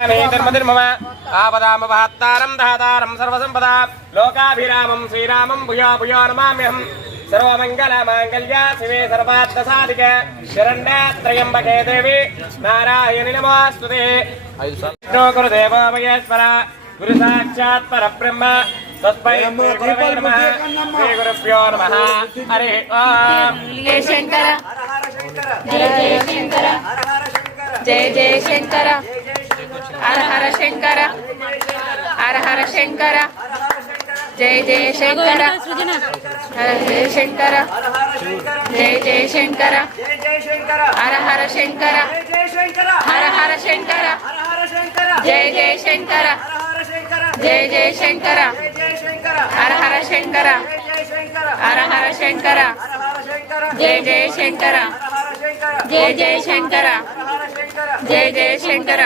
धर्मधर्मम आपदामपहत्तारं दातारं सर्वसम्पदां लोकाभिरामं श्रीरामं भूयो भूयो नमाम्यहं सर्वमङ्गलमाङ्गल्ये शिवे सर्वार्थसाधिके शरण्ये त्र्यम्बके देवी नारायणि नमोऽस्तुते गुरुदेवो महेश्वर गुरुसाक्षात् परब्रह्म तस्मै गुरवे नमः श्रीगुरुभ्यो नमः हरिः ओम् जय शंकर जय शंकर जय जय शंकर हर हर शंकर हर हर शंकर जय जय शंकर हर जय शंकर जय जय शंकर हर हर शंकर हर हर शंकर जय जय शंकर जय जय शंकर हर हर शंकर हर हर शंकर जय जय शंकर जय जय शंकर जय जय शंकर